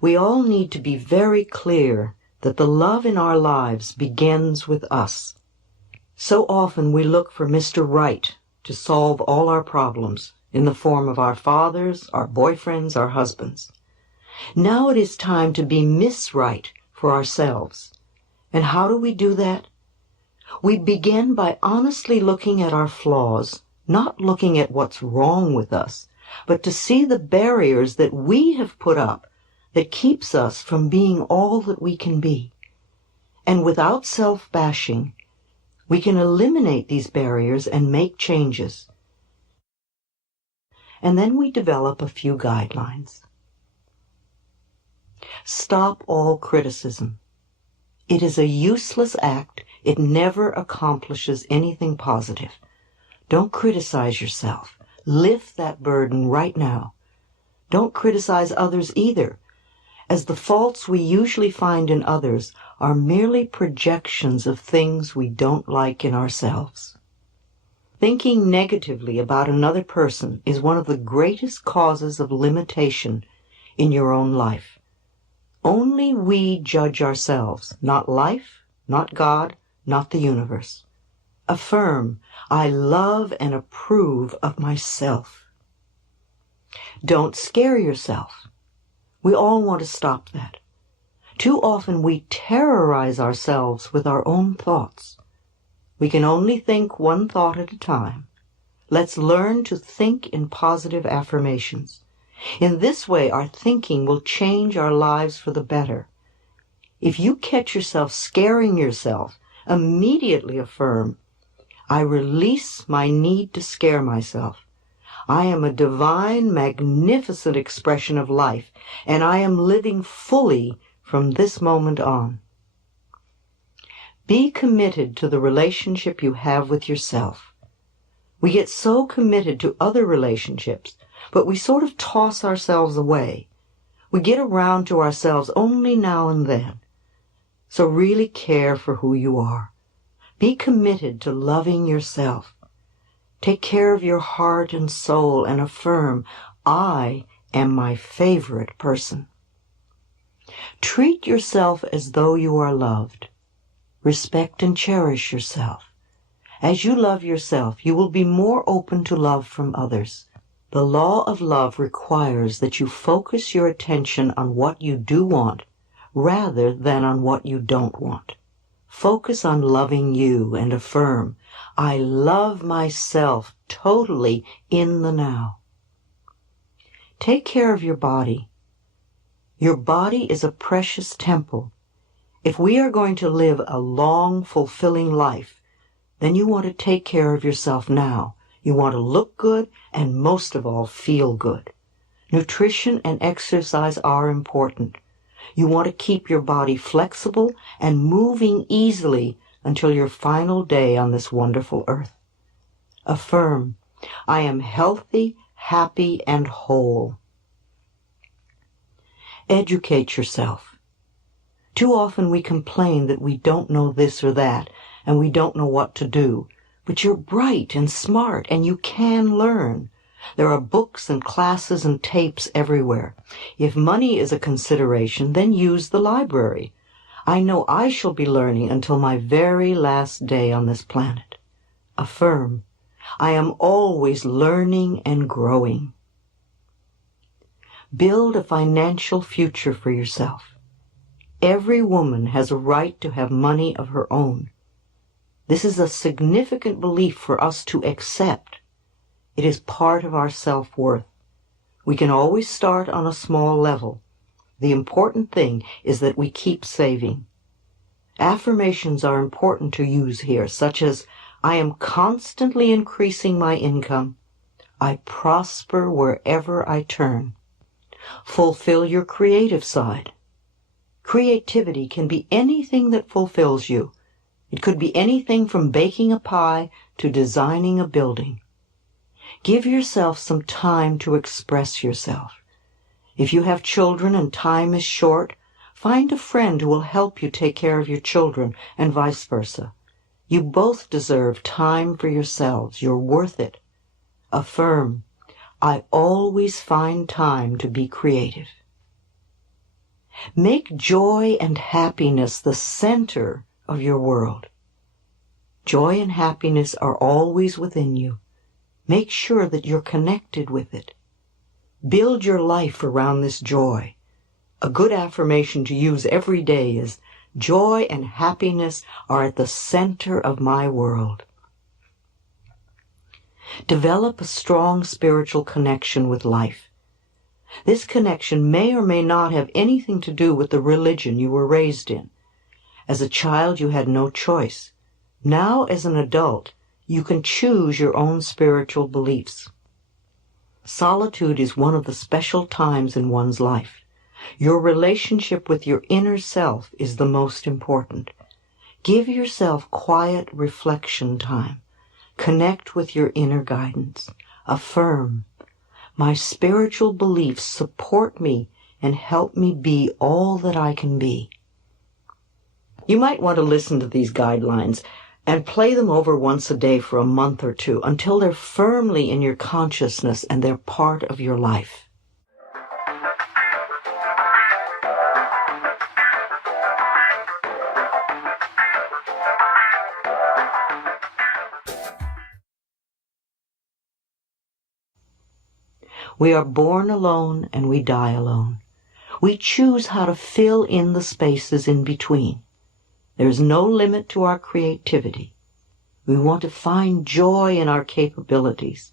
We all need to be very clear that the love in our lives begins with us. So often we look for Mr. Right to solve all our problems in the form of our fathers, our boyfriends, our husbands. Now it is time to be Miss Right for ourselves. And how do we do that? We begin by honestly looking at our flaws, not looking at what's wrong with us, but to see the barriers that we have put up that keeps us from being all that we can be. And without self-bashing, we can eliminate these barriers and make changes. And then we develop a few guidelines. Stop all criticism. It is a useless act. It never accomplishes anything positive. Don't criticize yourself. Lift that burden right now. Don't criticize others either, as the faults we usually find in others are merely projections of things we don't like in ourselves. Thinking negatively about another person is one of the greatest causes of limitation in your own life. Only we judge ourselves, not life, not God, not the universe. Affirm, I love and approve of myself. Don't scare yourself. We all want to stop that. Too often we terrorize ourselves with our own thoughts. We can only think one thought at a time. Let's learn to think in positive affirmations. In this way, our thinking will change our lives for the better. If you catch yourself scaring yourself, immediately affirm, I release my need to scare myself. I am a divine, magnificent expression of life, and I am living fully from this moment on. Be committed to the relationship you have with yourself. We get so committed to other relationships, but we sort of toss ourselves away. We get around to ourselves only now and then. So really care for who you are. Be committed to loving yourself. Take care of your heart and soul and affirm, I am my favorite person. Treat yourself as though you are loved. Respect and cherish yourself. As you love yourself, you will be more open to love from others. The law of love requires that you focus your attention on what you do want rather than on what you don't want. Focus on loving you and affirm, I love myself totally in the now. Take care of your body. Your body is a precious temple. If we are going to live a long, fulfilling life, then you want to take care of yourself now. You want to look good and most of all feel good. Nutrition and exercise are important. You want to keep your body flexible and moving easily until your final day on this wonderful earth. Affirm, I am healthy, happy, and whole. Educate yourself. Too often we complain that we don't know this or that, and we don't know what to do. But you're bright and smart, and you can learn. There are books and classes and tapes everywhere. If money is a consideration, then use the library. I know I shall be learning until my very last day on this planet. Affirm, I am always learning and growing. Build a financial future for yourself. Every woman has a right to have money of her own. This is a significant belief for us to accept. It is part of our self-worth. We can always start on a small level. The important thing is that we keep saving. Affirmations are important to use here, such as, I am constantly increasing my income. I prosper wherever I turn. Fulfill your creative side. Creativity can be anything that fulfills you. It could be anything from baking a pie to designing a building. Give yourself some time to express yourself. If you have children and time is short, find a friend who will help you take care of your children and vice versa. You both deserve time for yourselves. You're worth it. Affirm, I always find time to be creative. Make joy and happiness the center of your world. Joy and happiness are always within you. Make sure that you're connected with it. Build your life around this joy. A good affirmation to use every day is, joy and happiness are at the center of my world. Develop a strong spiritual connection with life. This connection may or may not have anything to do with the religion you were raised in. As a child, you had no choice. Now, as an adult, you can choose your own spiritual beliefs. Solitude is one of the special times in one's life. Your relationship with your inner self is the most important. Give yourself quiet reflection time. Connect with your inner guidance. Affirm, my spiritual beliefs support me and help me be all that I can be. You might want to listen to these guidelines and play them over once a day for a month or two until they're firmly in your consciousness and they're part of your life. We are born alone and we die alone. We choose how to fill in the spaces in between. There's no limit to our creativity. We want to find joy in our capabilities.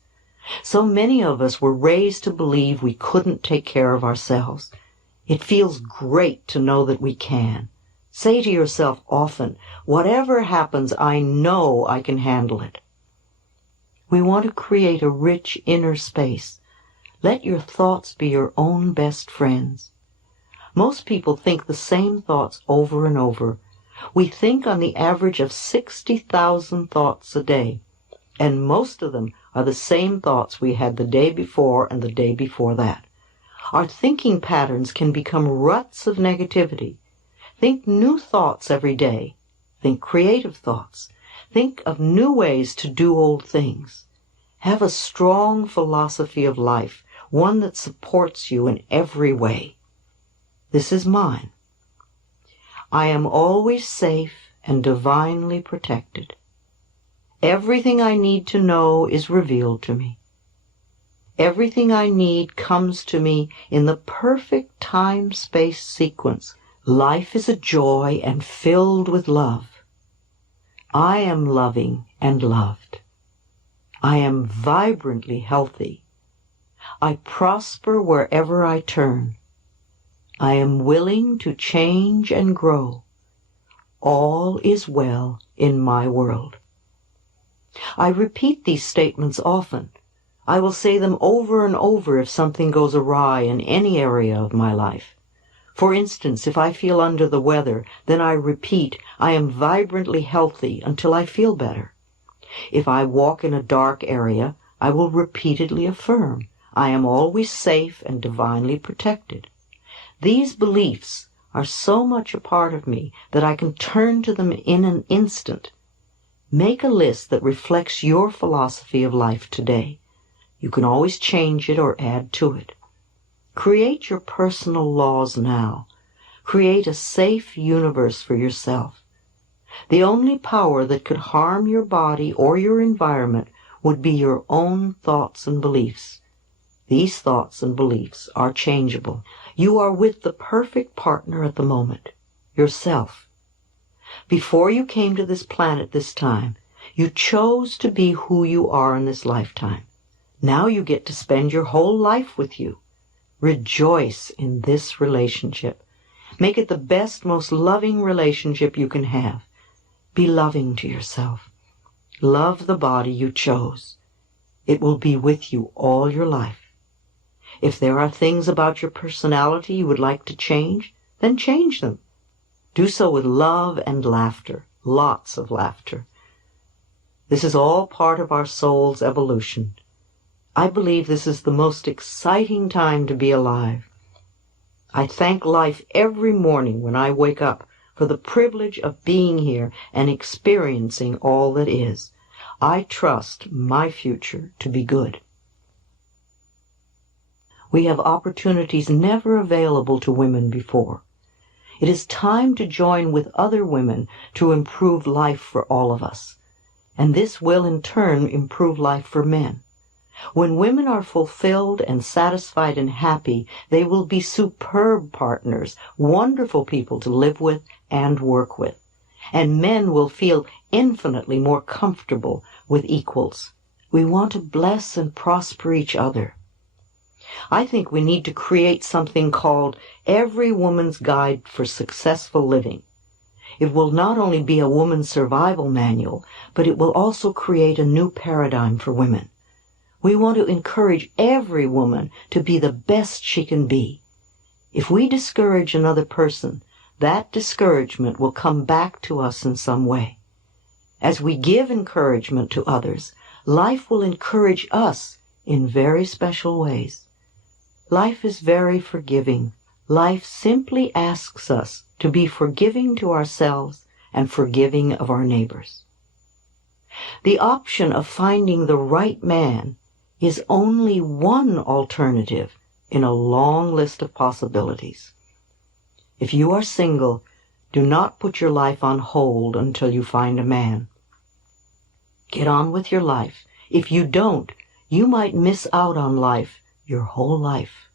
So many of us were raised to believe we couldn't take care of ourselves. It feels great to know that we can. Say to yourself often, whatever happens, I know I can handle it. We want to create a rich inner space. Let your thoughts be your own best friends. Most people think the same thoughts over and over. We think on the average of 60,000 thoughts a day, and most of them are the same thoughts we had the day before and the day before that. Our thinking patterns can become ruts of negativity. Think new thoughts every day. Think creative thoughts. Think of new ways to do old things. Have a strong philosophy of life, one that supports you in every way. This is mine. I am always safe and divinely protected. Everything I need to know is revealed to me. Everything I need comes to me in the perfect time-space sequence. Life is a joy and filled with love. I am loving and loved. I am vibrantly healthy. I prosper wherever I turn. I am willing to change and grow. All is well in my world. I repeat these statements often. I will say them over and over if something goes awry in any area of my life. For instance, if I feel under the weather, then I repeat, I am vibrantly healthy until I feel better. If I walk in a dark area, I will repeatedly affirm, I am always safe and divinely protected. These beliefs are so much a part of me that I can turn to them in an instant. Make a list that reflects your philosophy of life today. You can always change it or add to it. Create your personal laws now. Create a safe universe for yourself. The only power that could harm your body or your environment would be your own thoughts and beliefs. These thoughts and beliefs are changeable. You are with the perfect partner at the moment, yourself. Before you came to this planet this time, you chose to be who you are in this lifetime. Now you get to spend your whole life with you. Rejoice in this relationship. Make it the best, most loving relationship you can have. Be loving to yourself. Love the body you chose. It will be with you all your life. If there are things about your personality you would like to change, then change them. Do so with love and laughter, lots of laughter. This is all part of our soul's evolution. I believe this is the most exciting time to be alive. I thank life every morning when I wake up for the privilege of being here and experiencing all that is. I trust my future to be good. We have opportunities never available to women before. It is time to join with other women to improve life for all of us. And this will in turn improve life for men. When women are fulfilled and satisfied and happy, they will be superb partners, wonderful people to live with and work with. And men will feel infinitely more comfortable with equals. We want to bless and prosper each other. I think we need to create something called Every Woman's Guide for Successful Living. It will not only be a woman's survival manual, but it will also create a new paradigm for women. We want to encourage every woman to be the best she can be. If we discourage another person, that discouragement will come back to us in some way. As we give encouragement to others, life will encourage us in very special ways. Life is very forgiving. Life simply asks us to be forgiving to ourselves and forgiving of our neighbors. The option of finding the right man is only one alternative in a long list of possibilities. If you are single, do not put your life on hold until you find a man. Get on with your life. If you don't, you might miss out on life your whole life.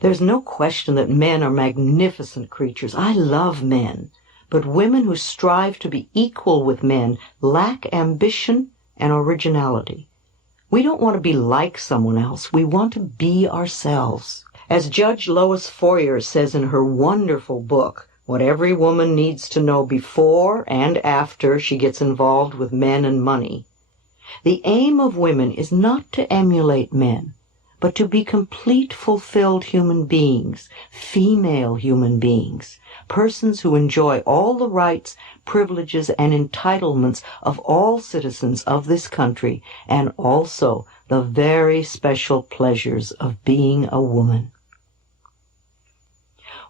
There's no question that men are magnificent creatures. I love men. But women who strive to be equal with men lack ambition and originality. We don't want to be like someone else. We want to be ourselves. As Judge Lois Foyer says in her wonderful book, What Every Woman Needs to Know Before and After She Gets Involved with Men and Money, the aim of women is not to emulate men, but to be complete, fulfilled human beings, female human beings, persons who enjoy all the rights, privileges, and entitlements of all citizens of this country, and also the very special pleasures of being a woman.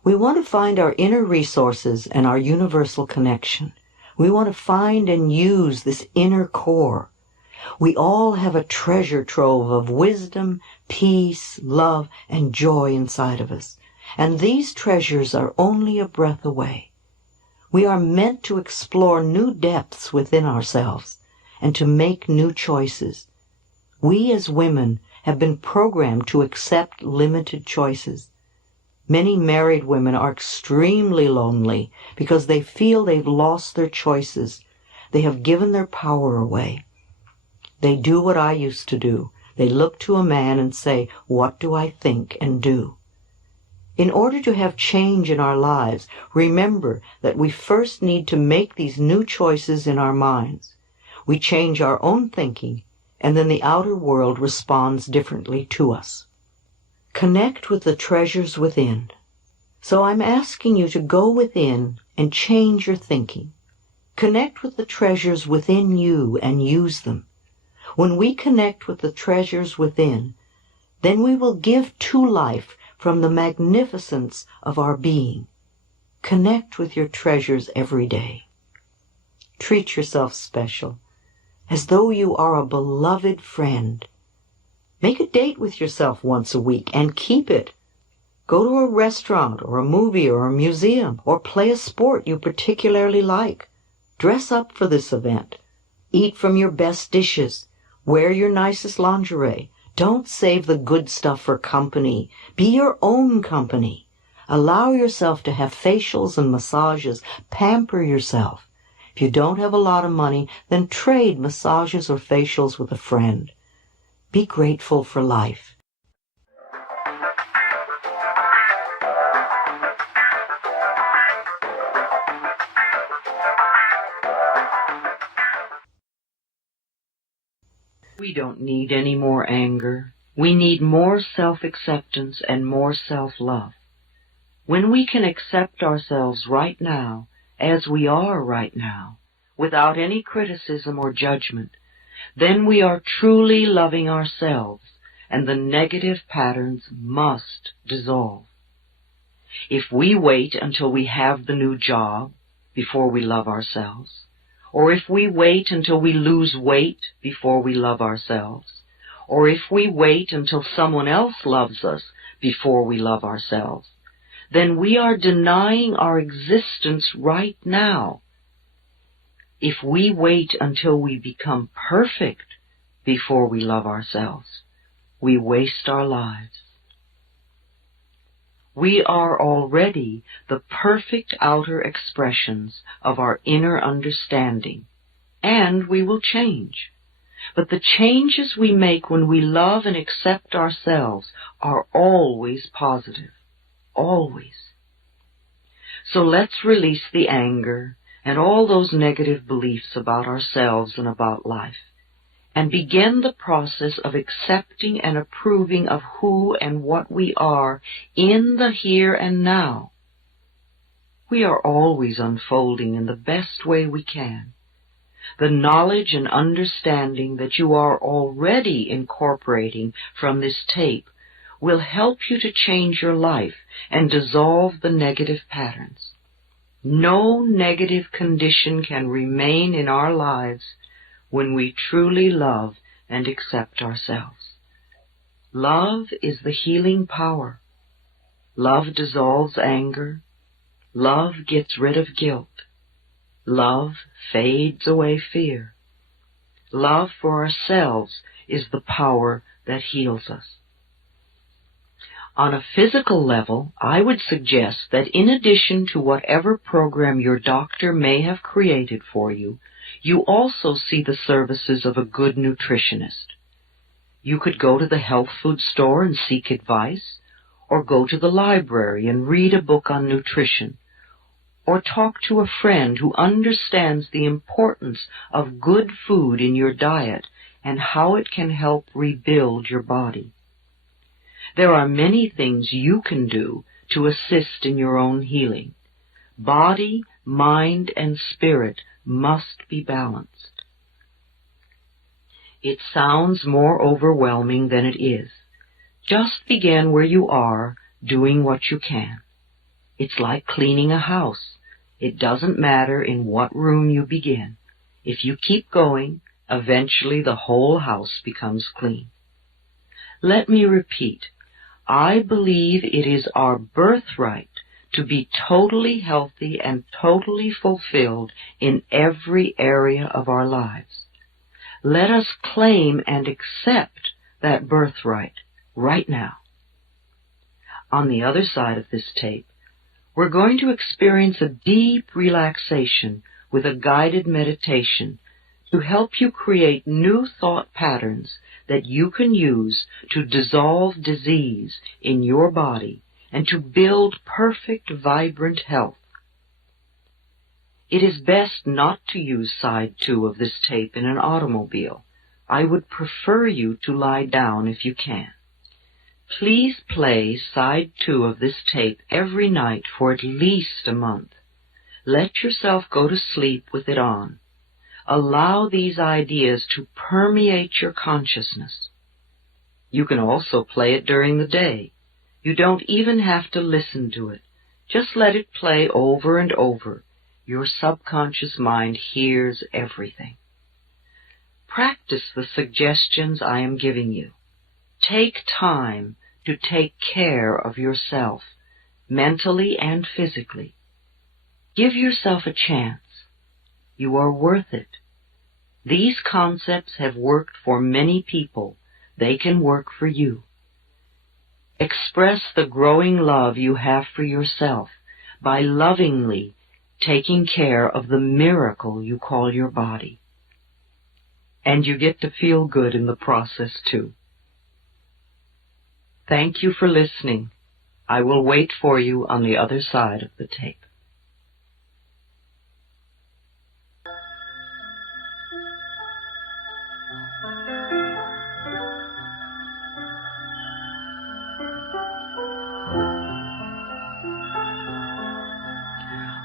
We want to find our inner resources and our universal connection. We want to find and use this inner core. We all have a treasure trove of wisdom, peace, love, and joy inside of us. And these treasures are only a breath away. We are meant to explore new depths within ourselves and to make new choices. We as women have been programmed to accept limited choices. Many married women are extremely lonely because they feel they've lost their choices. They have given their power away. They do what I used to do. They look to a man and say, "What do I think and do?" In order to have change in our lives, remember that we first need to make these new choices in our minds. We change our own thinking, and then the outer world responds differently to us. Connect with the treasures within. So I'm asking you to go within and change your thinking. Connect with the treasures within you and use them. When we connect with the treasures within, then we will give to life from the magnificence of our being. Connect with your treasures every day. Treat yourself special, as though you are a beloved friend. Make a date with yourself once a week and keep it. Go to a restaurant or a movie or a museum or play a sport you particularly like. Dress up for this event. Eat from your best dishes. Wear your nicest lingerie. Don't save the good stuff for company. Be your own company. Allow yourself to have facials and massages. Pamper yourself. If you don't have a lot of money, then trade massages or facials with a friend. Be grateful for life. We don't need any more anger. We need more self-acceptance and more self-love. When we can accept ourselves right now, as we are right now, without any criticism or judgment, then we are truly loving ourselves, and the negative patterns must dissolve. If we wait until we have the new job before we love ourselves, or if we wait until we lose weight before we love ourselves, or if we wait until someone else loves us before we love ourselves, then we are denying our existence right now. If we wait until we become perfect before we love ourselves, we waste our lives. We are already the perfect outer expressions of our inner understanding, and we will change. But the changes we make when we love and accept ourselves are always positive. Always. So let's release the anger and all those negative beliefs about ourselves and about life, and begin the process of accepting and approving of who and what we are in the here and now. We are always unfolding in the best way we can. The knowledge and understanding that you are already incorporating from this tape will help you to change your life and dissolve the negative patterns. No negative condition can remain in our lives when we truly love and accept ourselves. Love is the healing power. Love dissolves anger. Love gets rid of guilt. Love fades away fear. Love for ourselves is the power that heals us. On a physical level, I would suggest that in addition to whatever program your doctor may have created for you, you also see the services of a good nutritionist. You could go to the health food store and seek advice, or go to the library and read a book on nutrition, or talk to a friend who understands the importance of good food in your diet and how it can help rebuild your body. There are many things you can do to assist in your own healing. Body, mind, and spirit must be balanced. It sounds more overwhelming than it is. Just begin where you are, doing what you can. It's like cleaning a house. It doesn't matter in what room you begin. If you keep going, eventually the whole house becomes clean. Let me repeat. I believe it is our birthright to be totally healthy and totally fulfilled in every area of our lives. Let us claim and accept that birthright right now. On the other side of this tape, we're going to experience a deep relaxation with a guided meditation to help you create new thought patterns that you can use to dissolve disease in your body and to build perfect, vibrant health. It is best not to use side 2 of this tape in an automobile. I would prefer you to lie down if you can. Please play side 2 of this tape every night for at least a month. Let yourself go to sleep with it on. Allow these ideas to permeate your consciousness. You can also play it during the day. You don't even have to listen to it. Just let it play over and over. Your subconscious mind hears everything. Practice the suggestions I am giving you. Take time to take care of yourself, mentally and physically. Give yourself a chance. You are worth it. These concepts have worked for many people. They can work for you. Express the growing love you have for yourself by lovingly taking care of the miracle you call your body. And you get to feel good in the process too. Thank you for listening. I will wait for you on the other side of the tape.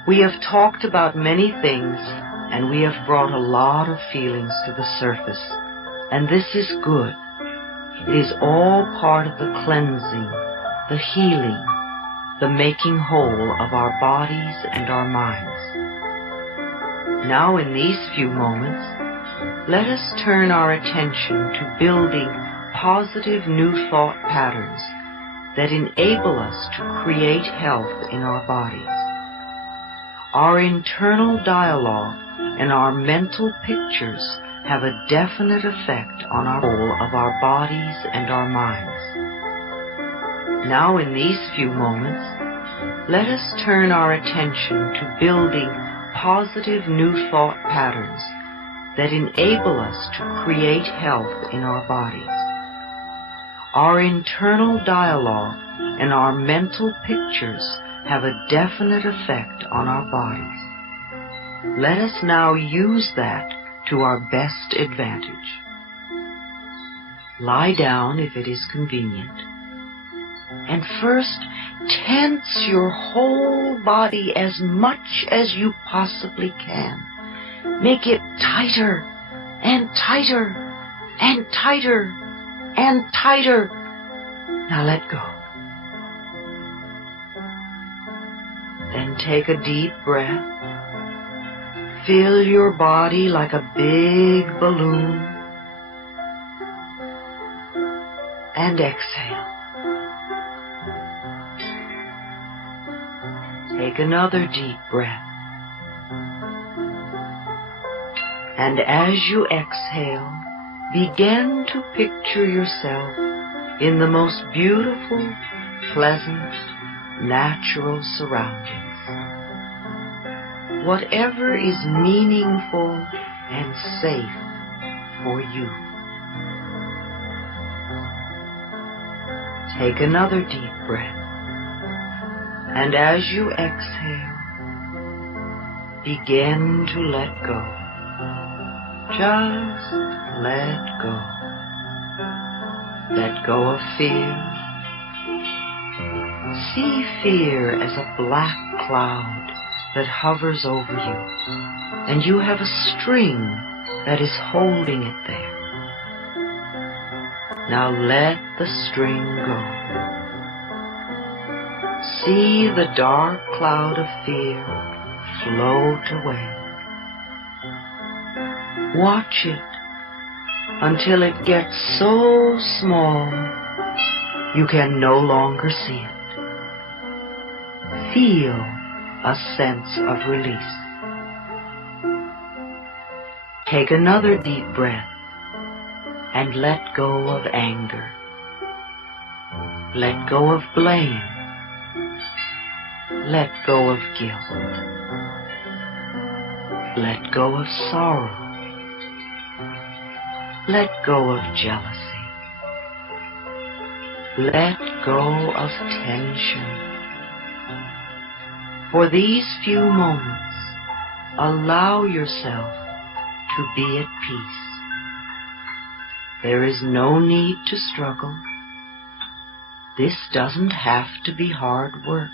We have talked about many things, and we have brought a lot of feelings to the surface, and this is good. It is all part of the cleansing, the healing, the making whole of our bodies and our minds. Now in these few moments, let us turn our attention to building positive new thought patterns that enable us to create health in our bodies. Our internal dialogue and our mental pictures have a definite effect on our whole of our bodies and our minds. Now in these few moments, let us turn our attention to building positive new thought patterns that enable us to create health in our bodies. Our internal dialogue and our mental pictures have a definite effect on our bodies. Let us now use that to our best advantage. Lie down if it is convenient, and first tense your whole body as much as you possibly can. Make it tighter and tighter and tighter and tighter. Now let go. Then take a deep breath. Fill your body like a big balloon. And exhale. Take another deep breath. And as you exhale, begin to picture yourself in the most beautiful, pleasant, natural surroundings. Whatever is meaningful and safe for you. Take another deep breath. And as you exhale, begin to let go. Just let go. Let go of fear. See fear as a black cloud that hovers over you, and you have a string that is holding it there. Now let the string go. See the dark cloud of fear float away. Watch it until it gets so small you can no longer see it. Feel a sense of release. Take another deep breath and let go of anger. Let go of blame. Let go of guilt. Let go of sorrow. Let go of jealousy. Let go of tension. For these few moments, allow yourself to be at peace. There is no need to struggle. This doesn't have to be hard work.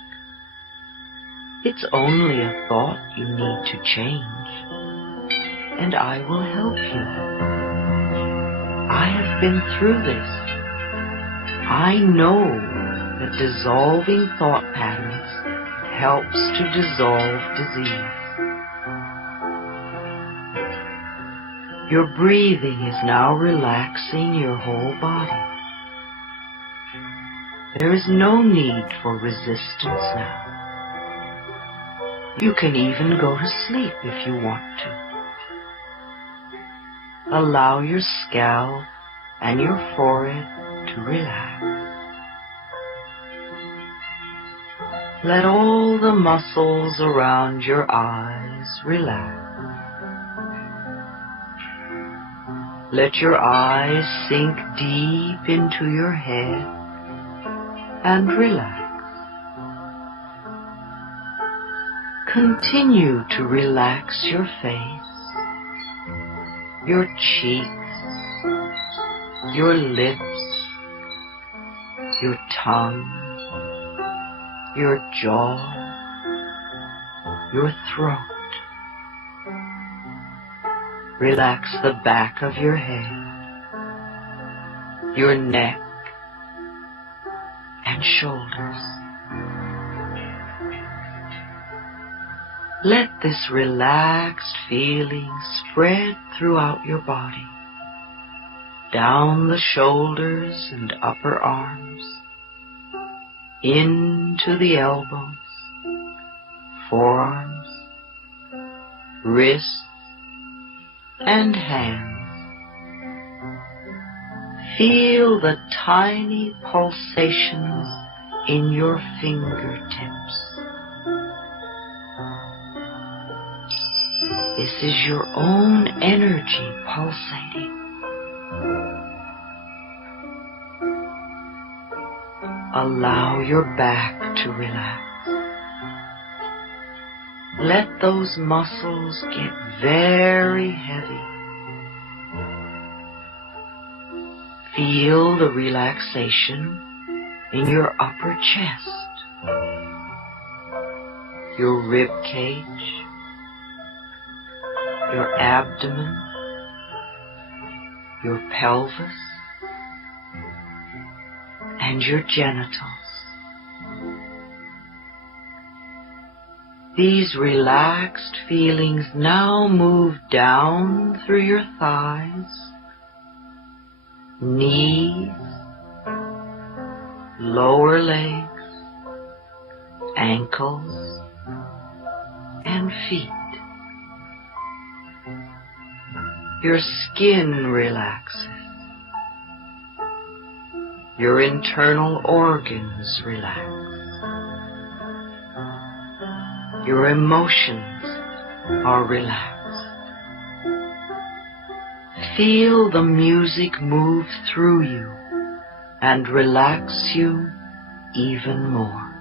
It's only a thought you need to change, and I will help you. I have been through this. I know that dissolving thought patterns helps to dissolve disease. Your breathing is now relaxing your whole body. There is no need for resistance now. You can even go to sleep if you want to. Allow your scalp and your forehead to relax. Let all the muscles around your eyes relax. Let your eyes sink deep into your head and relax. Continue to relax your face, your cheeks, your lips, your tongue, your jaw, your throat. Relax the back of your head, your neck, and shoulders. Let this relaxed feeling spread throughout your body, down the shoulders and upper arms, into the elbows, forearms, wrists, and hands. Feel the tiny pulsations in your fingertips. This is your own energy pulsating. Allow your back to relax. Let those muscles get very heavy. Feel the relaxation in your upper chest, your rib cage, your abdomen, your pelvis, and your genitals. These relaxed feelings now move down through your thighs, knees, lower legs, ankles, and feet. Your skin relaxes. Your internal organs relax. Your emotions are relaxed. Feel the music move through you and relax you even more.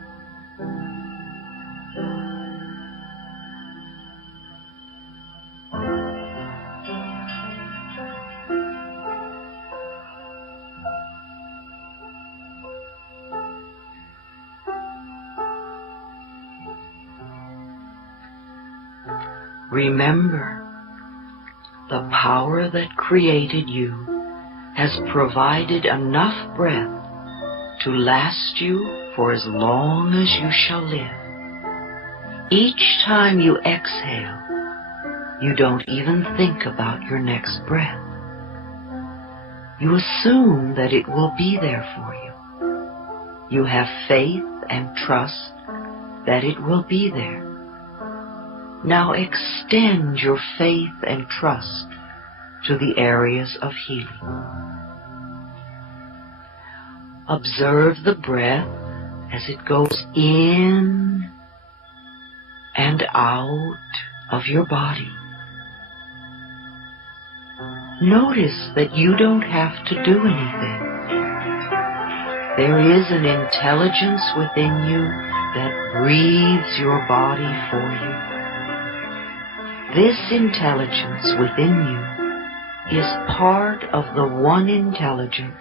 Remember, the power that created you has provided enough breath to last you for as long as you shall live. Each time you exhale, you don't even think about your next breath. You assume that it will be there for you. You have faith and trust that it will be there. Now extend your faith and trust to the areas of healing. Observe the breath as it goes in and out of your body. Notice that you don't have to do anything. There is an intelligence within you that breathes your body for you. This intelligence within you is part of the one intelligence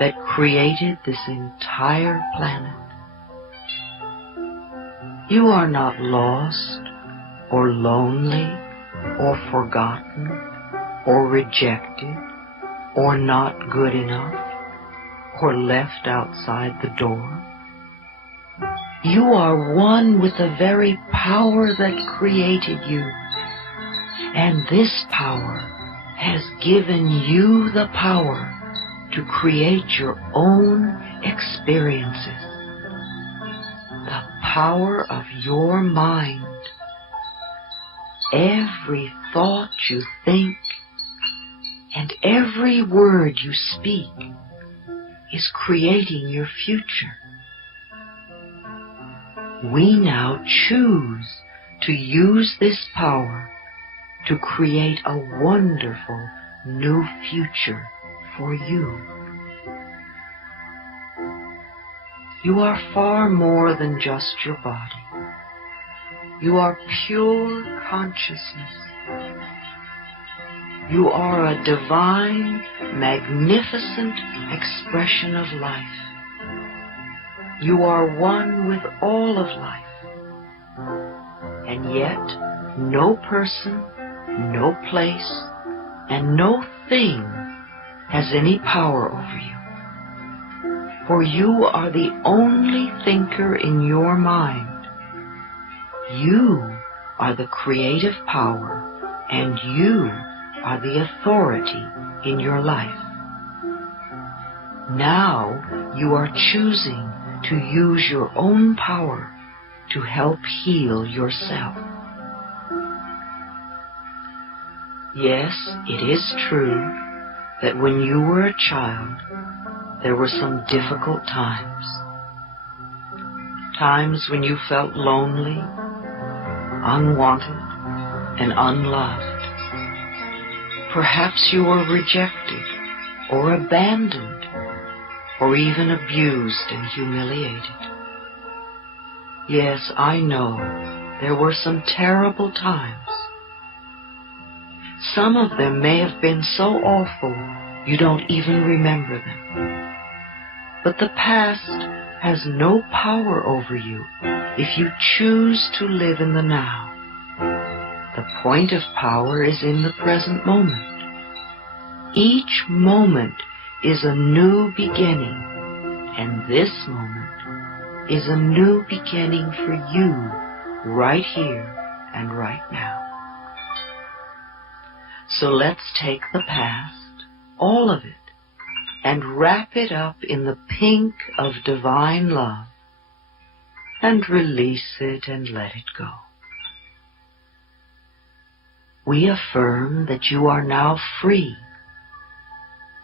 that created this entire planet. You are not lost or lonely or forgotten or rejected or not good enough or left outside the door. You are one with the very power that created you. And this power has given you the power to create your own experiences. The power of your mind. Every thought you think and every word you speak is creating your future. We now choose to use this power to create a wonderful new future for you. You are far more than just your body. You are pure consciousness. You are a divine, magnificent expression of life. You are one with all of life. And yet, no person, no place, and no thing has any power over you. For you are the only thinker in your mind. You are the creative power, and you are the authority in your life. Now you are choosing to use your own power to help heal yourself. Yes, it is true that when you were a child, there were some difficult times. Times when you felt lonely, unwanted, and unloved. Perhaps you were rejected or abandoned or even abused and humiliated. Yes, I know there were some terrible times. Some of them may have been so awful you don't even remember them. But the past has no power over you if you choose to live in the now. The point of power is in the present moment. Each moment is a new beginning, and this moment is a new beginning for you right here and right now. So let's take the past, all of it, and wrap it up in the pink of divine love, and release it and let it go. We affirm that you are now free.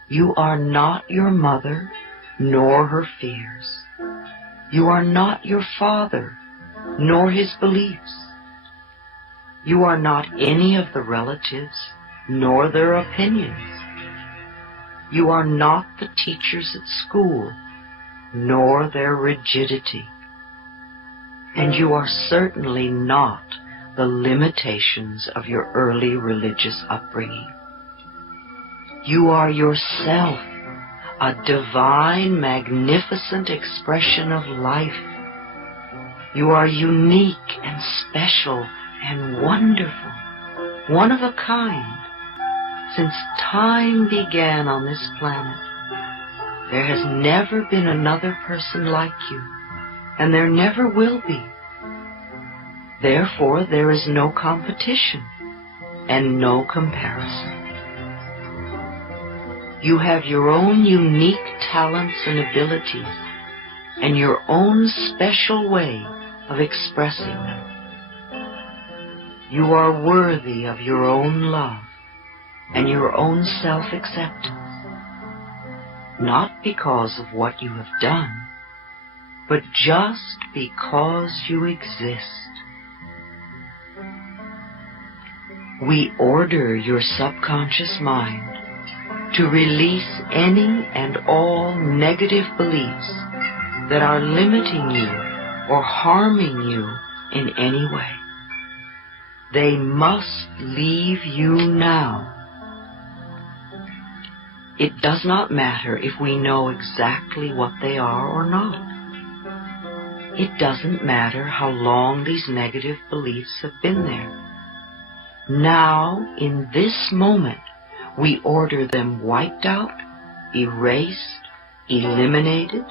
You are not your mother, nor her fears. You are not your father, nor his beliefs. You are not any of the relatives, nor their opinions. You are not the teachers at school, nor their rigidity. And you are certainly not the limitations of your early religious upbringing. You are yourself, a divine, magnificent expression of life. You are unique and special and wonderful, one of a kind. Since time began on this planet, there has never been another person like you, and there never will be. Therefore, there is no competition and no comparison. You have your own unique talents and abilities, and your own special way of expressing them. You are worthy of your own love and your own self-acceptance, not because of what you have done, but just because you exist. We order your subconscious mind to release any and all negative beliefs that are limiting you or harming you in any way. They must leave you now. It does not matter if we know exactly what they are or not. It doesn't matter how long these negative beliefs have been there. Now, in this moment, we order them wiped out, erased, eliminated,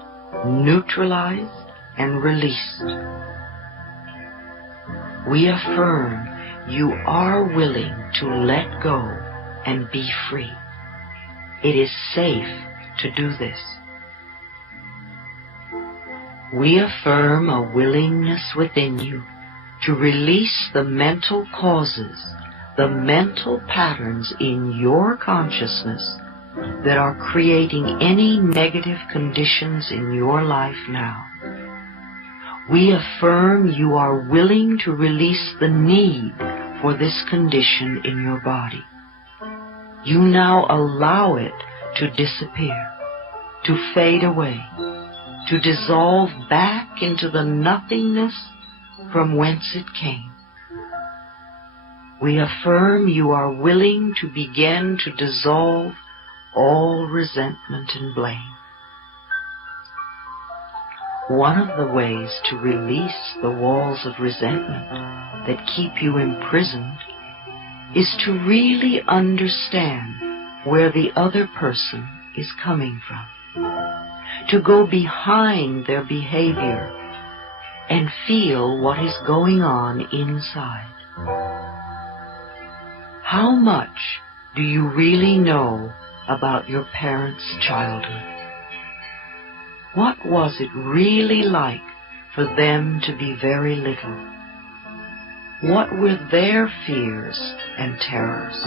neutralized, and released. We affirm you are willing to let go and be free. It is safe to do this. We affirm a willingness within you to release the mental causes, the mental patterns in your consciousness that are creating any negative conditions in your life now. We affirm you are willing to release the need for this condition in your body. You now allow it to disappear, to fade away, to dissolve back into the nothingness from whence it came. We affirm you are willing to begin to dissolve all resentment and blame. One of the ways to release the walls of resentment that keep you imprisoned is to really understand where the other person is coming from. To go behind their behavior and feel what is going on inside. How much do you really know about your parents' childhood? What was it really like for them to be very little? What were their fears and terrors?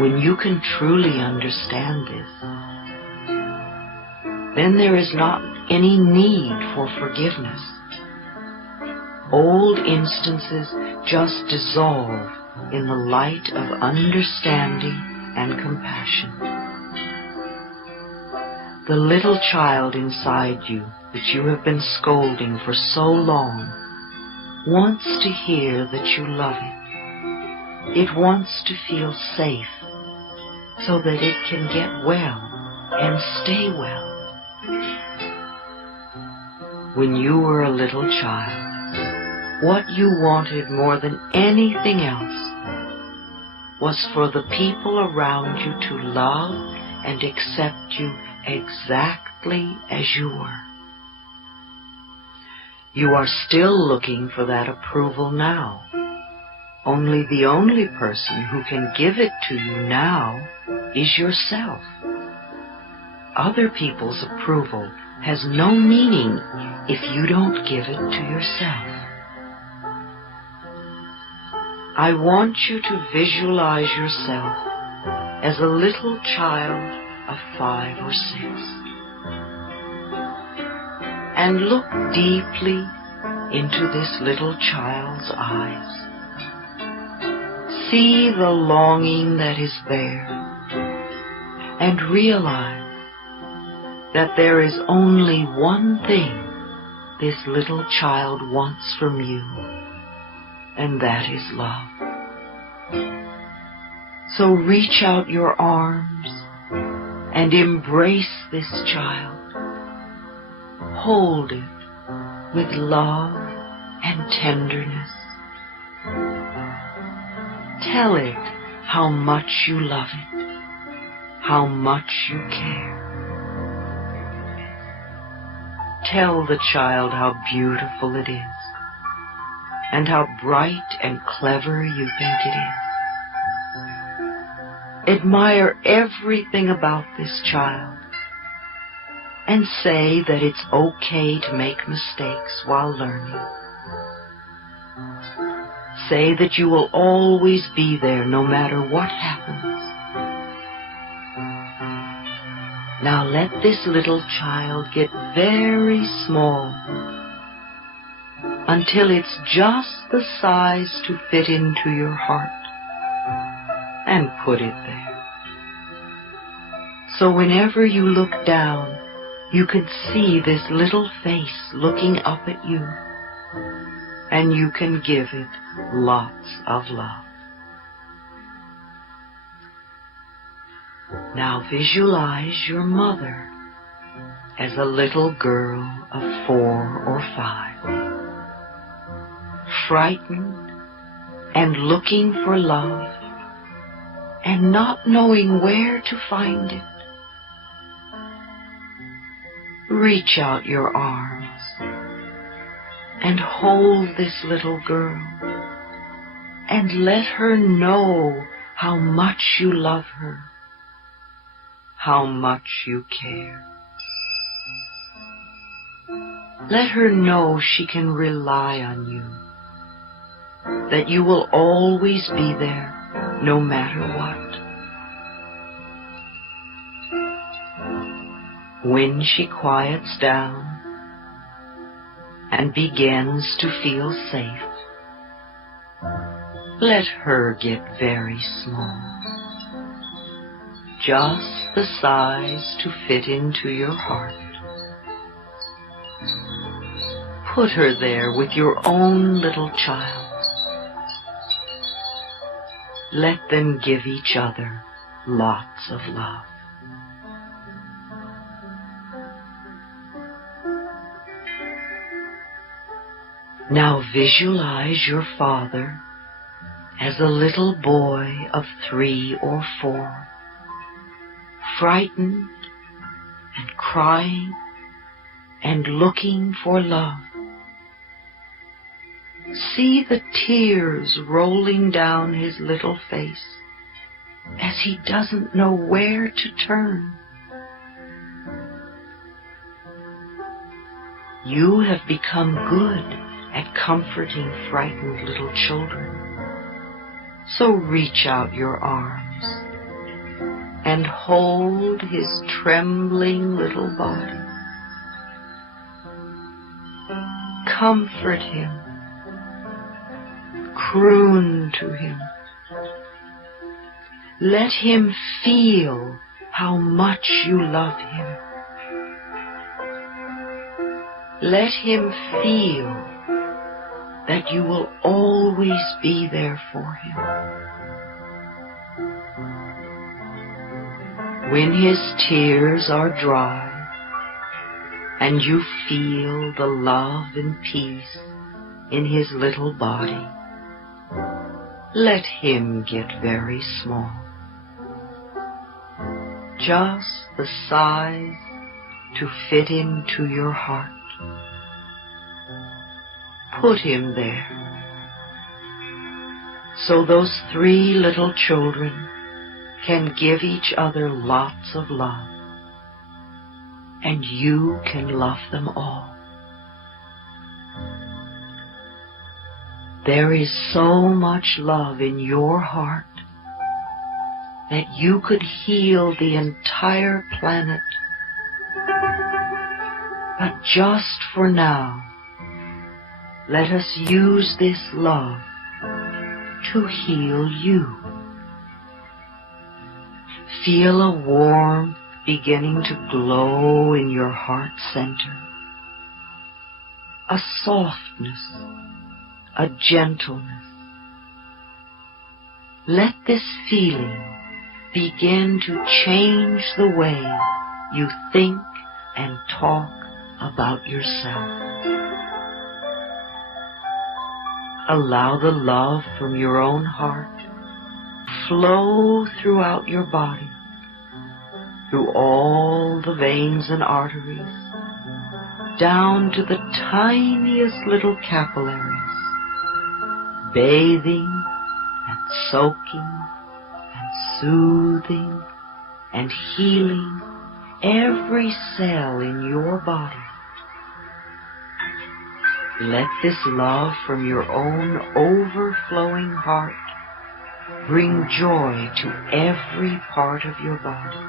When you can truly understand this, then there is not any need for forgiveness. Old instances just dissolve in the light of understanding and compassion. The little child inside you that you have been scolding for so long wants to hear that you love it. It wants to feel safe so that it can get well and stay well. When you were a little child, what you wanted more than anything else was for the people around you to love and accept you exactly as you were. You are still looking for that approval now. Only the only person who can give it to you now is yourself. Other people's approval has no meaning if you don't give it to yourself. I want you to visualize yourself as a little child of 5 or 6. And look deeply into this little child's eyes. See the longing that is there, and realize that there is only one thing this little child wants from you, and that is love. So reach out your arms and embrace this child. Hold it with love and tenderness. Tell it how much you love it, how much you care. Tell the child how beautiful it is, and how bright and clever you think it is. Admire everything about this child, and say that it's okay to make mistakes while learning. Say that you will always be there no matter what happens. Now let this little child get very small until it's just the size to fit into your heart, and put it there. So whenever you look down, you can see this little face looking up at you, and you can give it lots of love. Now visualize your mother as a little girl of 4 or 5, frightened and looking for love and not knowing where to find it. Reach out your arms and hold this little girl and let her know how much you love her, how much you care. Let her know she can rely on you, that you will always be there no matter what. When she quiets down and begins to feel safe, let her get very small, just the size to fit into your heart. Put her there with your own little child. Let them give each other lots of love. Now visualize your father as a little boy of 3 or 4, frightened and crying and looking for love. See the tears rolling down his little face as he doesn't know where to turn. You have become good at comforting frightened little children. So reach out your arms and hold his trembling little body. Comfort him. Croon to him. Let him feel how much you love him. Let him feel that you will always be there for him. When his tears are dry and you feel the love and peace in his little body, let him get very small. Just the size to fit into your heart. Put him there, so those 3 little children can give each other lots of love, and you can love them all. There is so much love in your heart that you could heal the entire planet. But just for now, let us use this love to heal you. Feel a warmth beginning to glow in your heart center. A softness, a gentleness. Let this feeling begin to change the way you think and talk about yourself. Allow the love from your own heart flow throughout your body, through all the veins and arteries, down to the tiniest little capillaries, bathing and soaking and soothing and healing every cell in your body. Let this love from your own overflowing heart bring joy to every part of your body,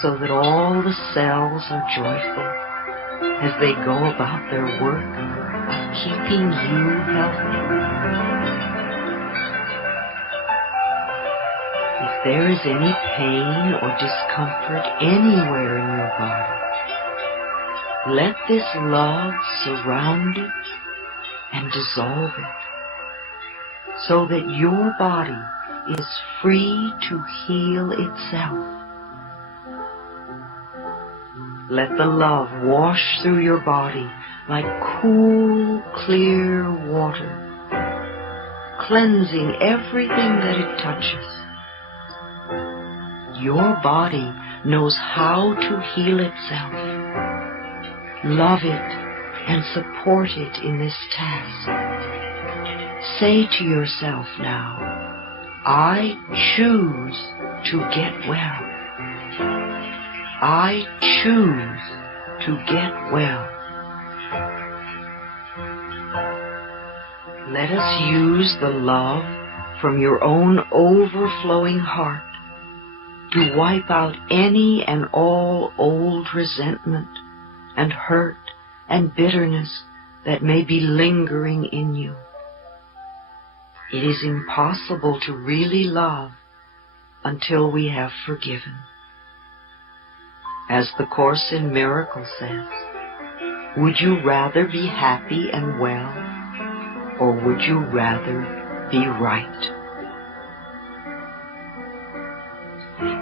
so that all the cells are joyful as they go about their work of keeping you healthy. If there is any pain or discomfort anywhere in your body, let this love surround it and dissolve it, so that your body is free to heal itself. Let the love wash through your body like cool, clear water, cleansing everything that it touches. Your body knows how to heal itself. Love it and support it in this task. Say to yourself now, I choose to get well. I choose to get well. Let us use the love from your own overflowing heart to wipe out any and all old resentment and hurt and bitterness that may be lingering in you. It is impossible to really love until we have forgiven. As the Course in Miracles says, would you rather be happy and well, or would you rather be right?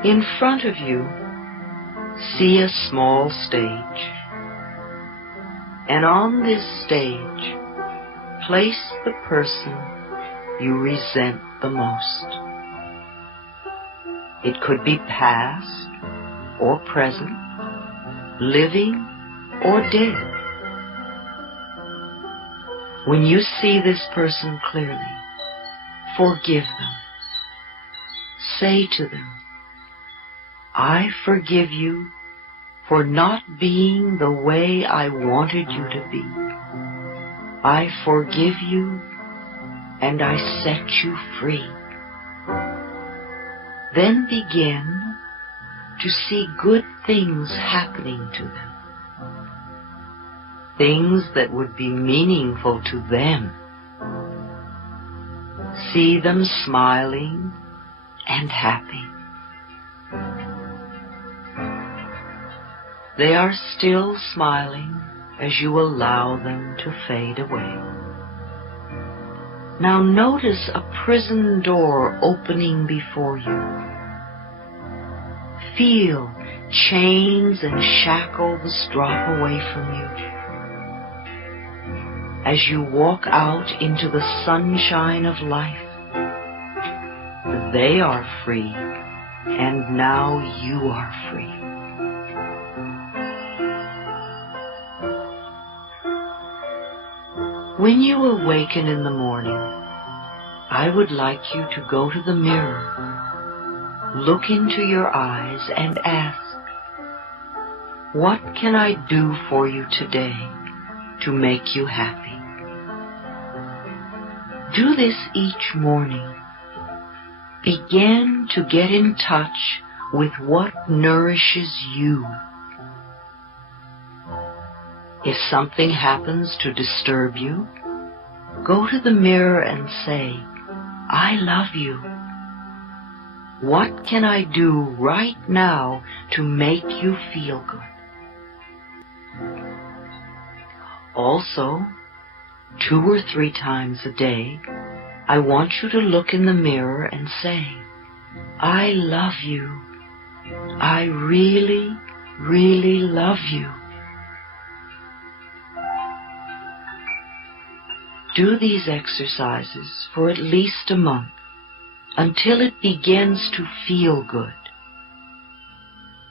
In front of you, see a small stage. And on this stage, place the person you resent the most. It could be past or present, living or dead. When you see this person clearly, forgive them. Say to them, I forgive you for not being the way I wanted you to be. I forgive you and I set you free. Then begin to see good things happening to them. Things that would be meaningful to them. See them smiling and happy. They are still smiling as you allow them to fade away. Now notice a prison door opening before you. Feel chains and shackles drop away from you. As you walk out into the sunshine of life, they are free, and now you are free. When you awaken in the morning, I would like you to go to the mirror, look into your eyes and ask, what can I do for you today to make you happy? Do this each morning. Begin to get in touch with what nourishes you. If something happens to disturb you, go to the mirror and say, I love you. What can I do right now to make you feel good? Also, 2 or 3 times a day, I want you to look in the mirror and say, I love you. I really, really love you. Do these exercises for at least a month until it begins to feel good.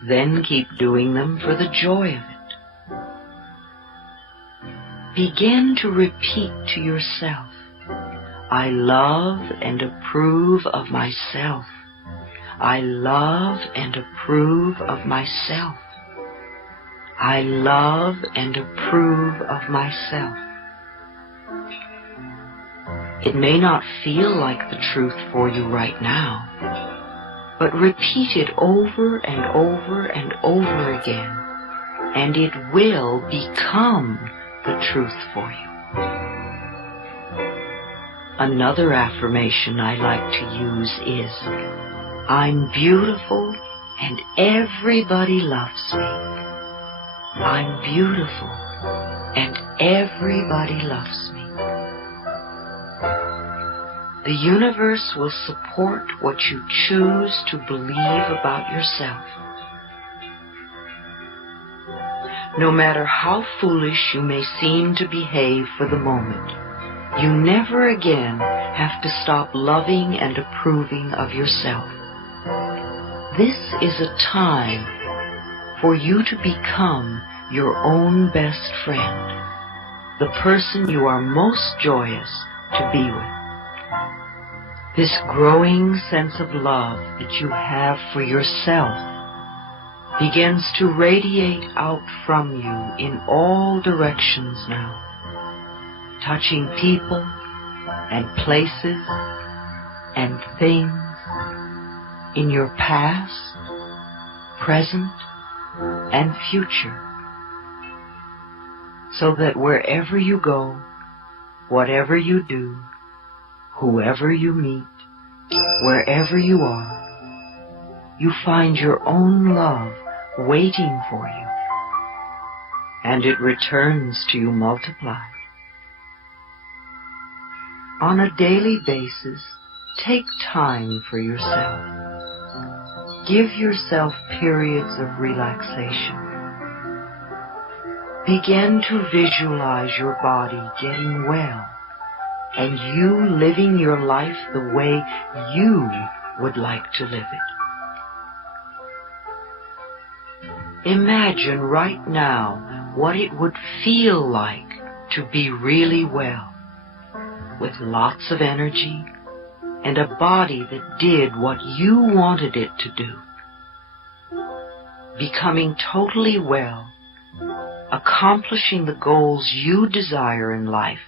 Then keep doing them for the joy of it. Begin to repeat to yourself, I love and approve of myself. I love and approve of myself. I love and approve of myself. It may not feel like the truth for you right now, but repeat it over and over and over again, and it will become the truth for you. Another affirmation I like to use is, I'm beautiful and everybody loves me. I'm beautiful and everybody loves me. The universe will support what you choose to believe about yourself. No matter how foolish you may seem to behave for the moment, you never again have to stop loving and approving of yourself. This is a time for you to become your own best friend, the person you are most joyous to be with. This growing sense of love that you have for yourself begins to radiate out from you in all directions now, touching people and places and things in your past, present, and future, so that wherever you go, whatever you do, whoever you meet, wherever you are, you find your own love waiting for you, and it returns to you multiplied. On a daily basis, take time for yourself. Give yourself periods of relaxation. Begin to visualize your body getting well, and you living your life the way you would like to live it. Imagine right now what it would feel like to be really well, with lots of energy and a body that did what you wanted it to do. becoming totally well, accomplishing the goals you desire in life,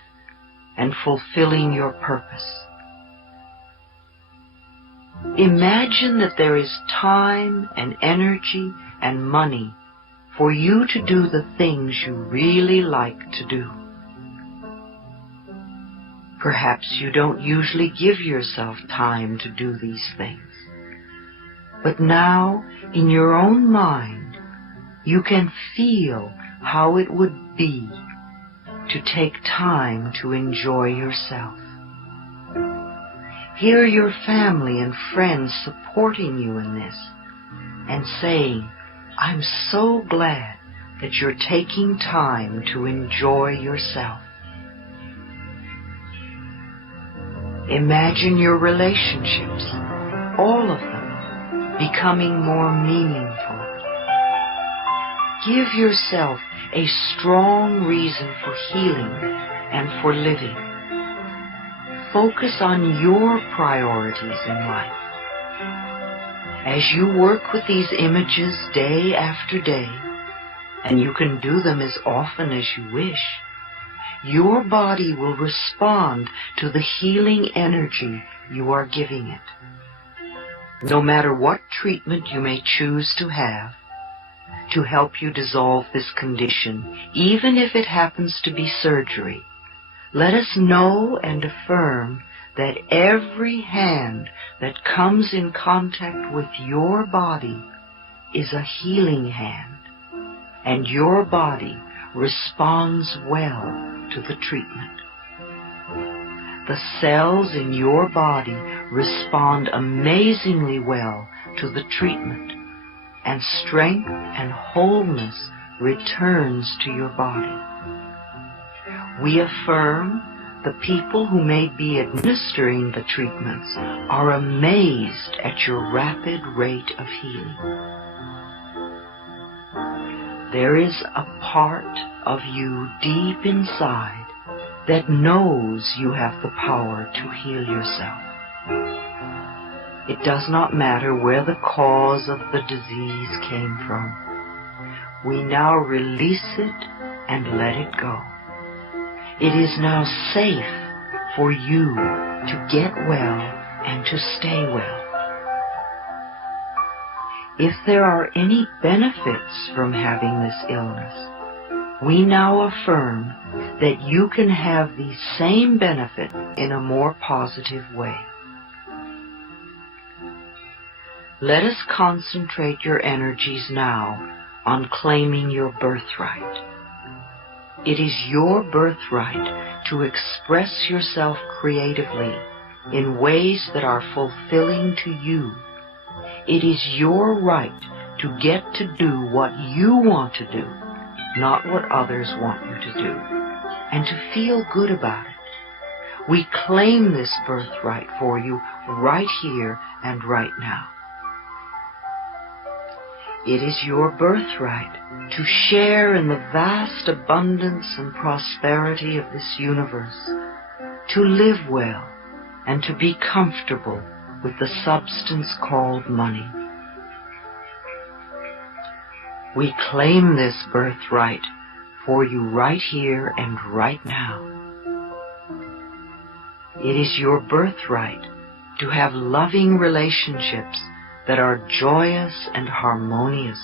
and fulfilling your purpose. Imagine that there is time and energy and money for you to do the things you really like to do. Perhaps you don't usually give yourself time to do these things. But now, in your own mind, you can feel how it would be to take time to enjoy yourself. Hear your family and friends supporting you in this and saying, "I'm so glad that you're taking time to enjoy yourself." Imagine your relationships, all of them, becoming more meaningful. Give yourself a strong reason for healing and for living. Focus on your priorities in life. As you work with these images day after day, and you can do them as often as you wish, your body will respond to the healing energy you are giving it. No matter what treatment you may choose to have to help you dissolve this condition, even if it happens to be surgery, let us know and affirm that every hand that comes in contact with your body is a healing hand, and your body responds well to the treatment. The cells in your body respond amazingly well to the treatment, and strength and wholeness returns to your body. We affirm the people who may be administering the treatments are amazed at your rapid rate of healing. There is a part of you deep inside that knows you have the power to heal yourself. It does not matter where the cause of the disease came from. We now release it and let it go. It is now safe for you to get well and to stay well. If there are any benefits from having this illness, we now affirm that you can have the same benefit in a more positive way. Let us concentrate your energies now on claiming your birthright. It is your birthright to express yourself creatively in ways that are fulfilling to you. It is your right to get to do what you want to do, not what others want you to do, and to feel good about it. We claim this birthright for you right here and right now. It is your birthright to share in the vast abundance and prosperity of this universe, to live well, and to be comfortable with the substance called money. We claim this birthright for you right here and right now. It is your birthright to have loving relationships that are joyous and harmonious,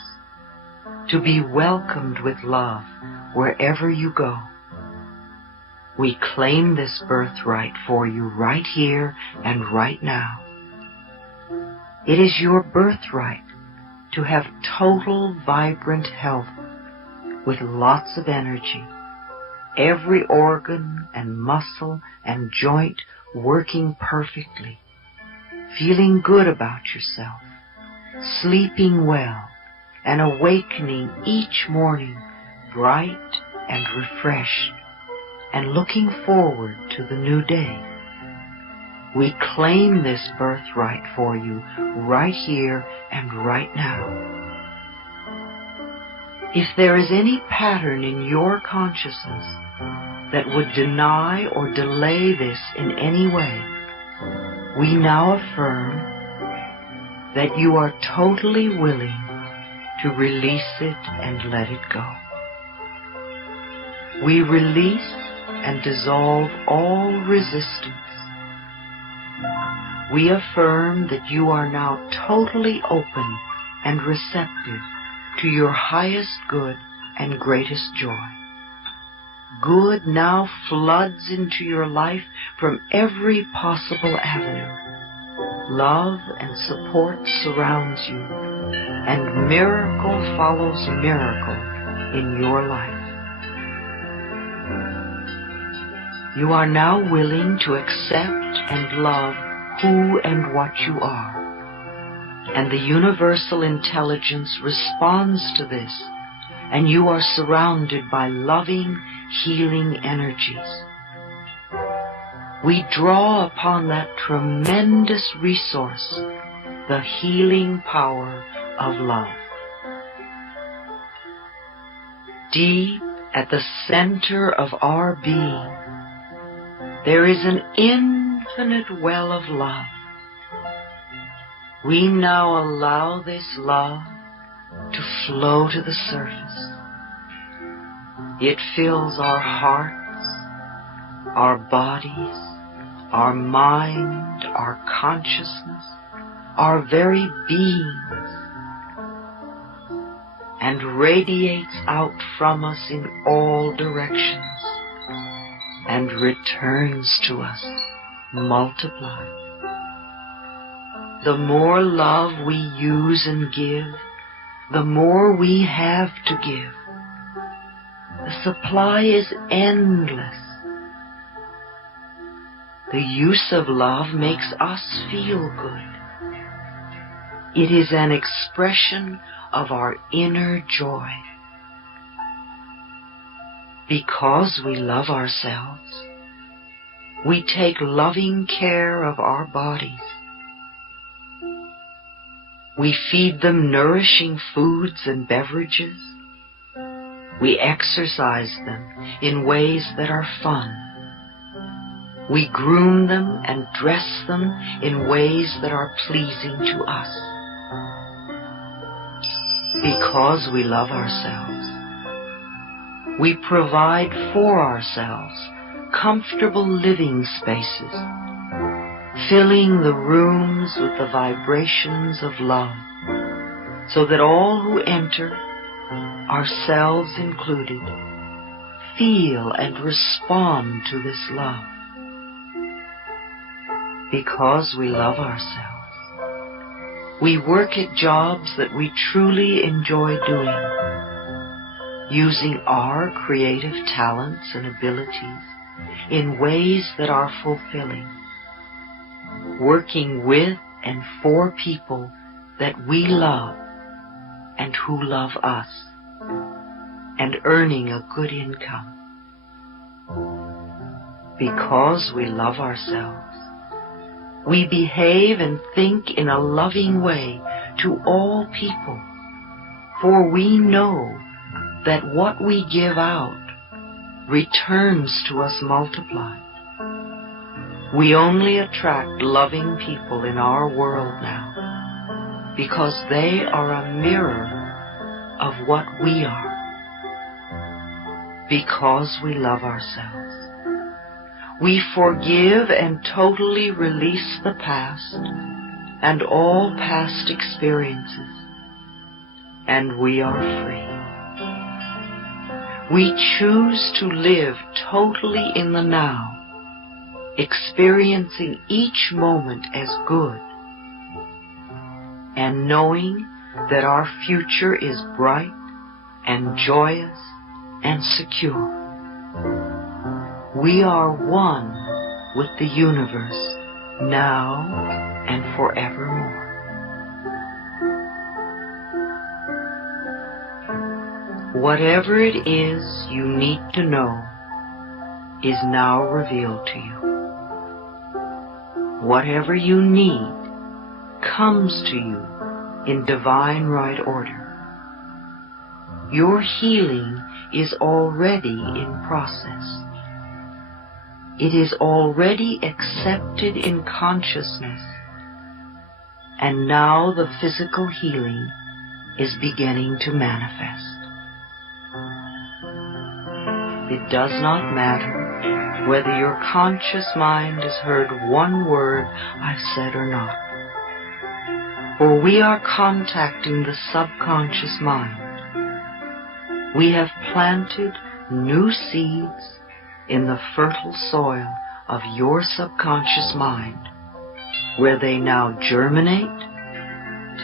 to be welcomed with love wherever you go. We claim this birthright for you right here and right now. It is your birthright to have total vibrant health with lots of energy, every organ and muscle and joint working perfectly, feeling good about yourself, sleeping well, and awakening each morning bright and refreshed, and looking forward to the new day. We claim this birthright for you right here and right now. If there is any pattern in your consciousness that would deny or delay this in any way, we now affirm that you are totally willing to release it and let it go. We release and dissolve all resistance. We affirm that you are now totally open and receptive to your highest good and greatest joy. Good now floods into your life from every possible avenue. Love and support surrounds you, and miracle follows miracle in your life. You are now willing to accept and love who and what you are, and the universal intelligence responds to this, and you are surrounded by loving, healing energies. We draw upon that tremendous resource, the healing power of love. Deep at the center of our being, there is an infinite well of love. We now allow this love to flow to the surface. It fills our hearts, our bodies, our mind, our consciousness, our very beings, and radiates out from us in all directions and returns to us multiplied. The more love we use and give, the more we have to give. The supply is endless. The use of love makes us feel good. It is an expression of our inner joy. Because we love ourselves, we take loving care of our bodies. We feed them nourishing foods and beverages. We exercise them in ways that are fun. We groom them and dress them in ways that are pleasing to us. Because we love ourselves, we provide for ourselves comfortable living spaces, filling the rooms with the vibrations of love, so that all who enter, ourselves included, feel and respond to this love. Because we love ourselves, we work at jobs that we truly enjoy doing, using our creative talents and abilities in ways that are fulfilling, working with and for people that we love and who love us, and earning a good income. Because we love ourselves, we behave and think in a loving way to all people, for we know that what we give out returns to us multiplied. We only attract loving people in our world now because they are a mirror of what we are. Because we love ourselves, we forgive and totally release the past and all past experiences, and we are free. We choose to live totally in the now, experiencing each moment as good, and knowing that our future is bright and joyous and secure. We are one with the universe now and forevermore. Whatever it is you need to know is now revealed to you. Whatever you need comes to you in divine right order. Your healing is already in process. It is already accepted in consciousness, and now the physical healing is beginning to manifest. It does not matter whether your conscious mind has heard one word I've said or not, for we are contacting the subconscious mind. We have planted new seeds in the fertile soil of your subconscious mind, where they now germinate,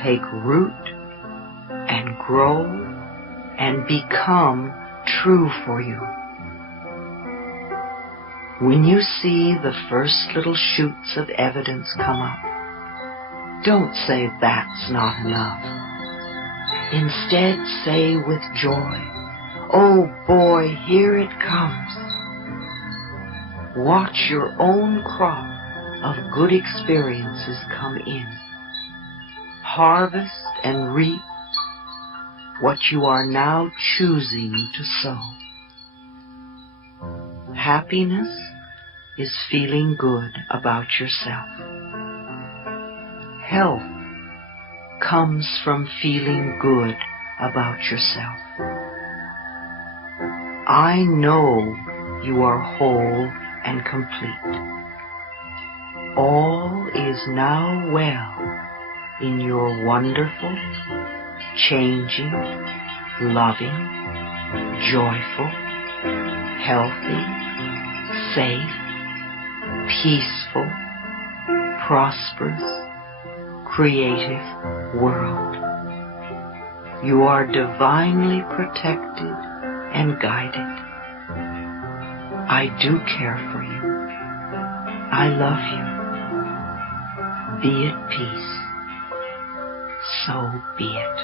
take root, and grow, and become true for you. When you see the first little shoots of evidence come up, don't say that's not enough. Instead, say with joy, "Oh boy, here it comes." Watch your own crop of good experiences come in. Harvest and reap what you are now choosing to sow. Happiness is feeling good about yourself. Health comes from feeling good about yourself. I know you are whole and complete. All is now well in your wonderful, changing, loving, joyful, healthy, safe, peaceful, prosperous, creative world. You are divinely protected and guided. I do care for you. I love you. Be at peace. So be it.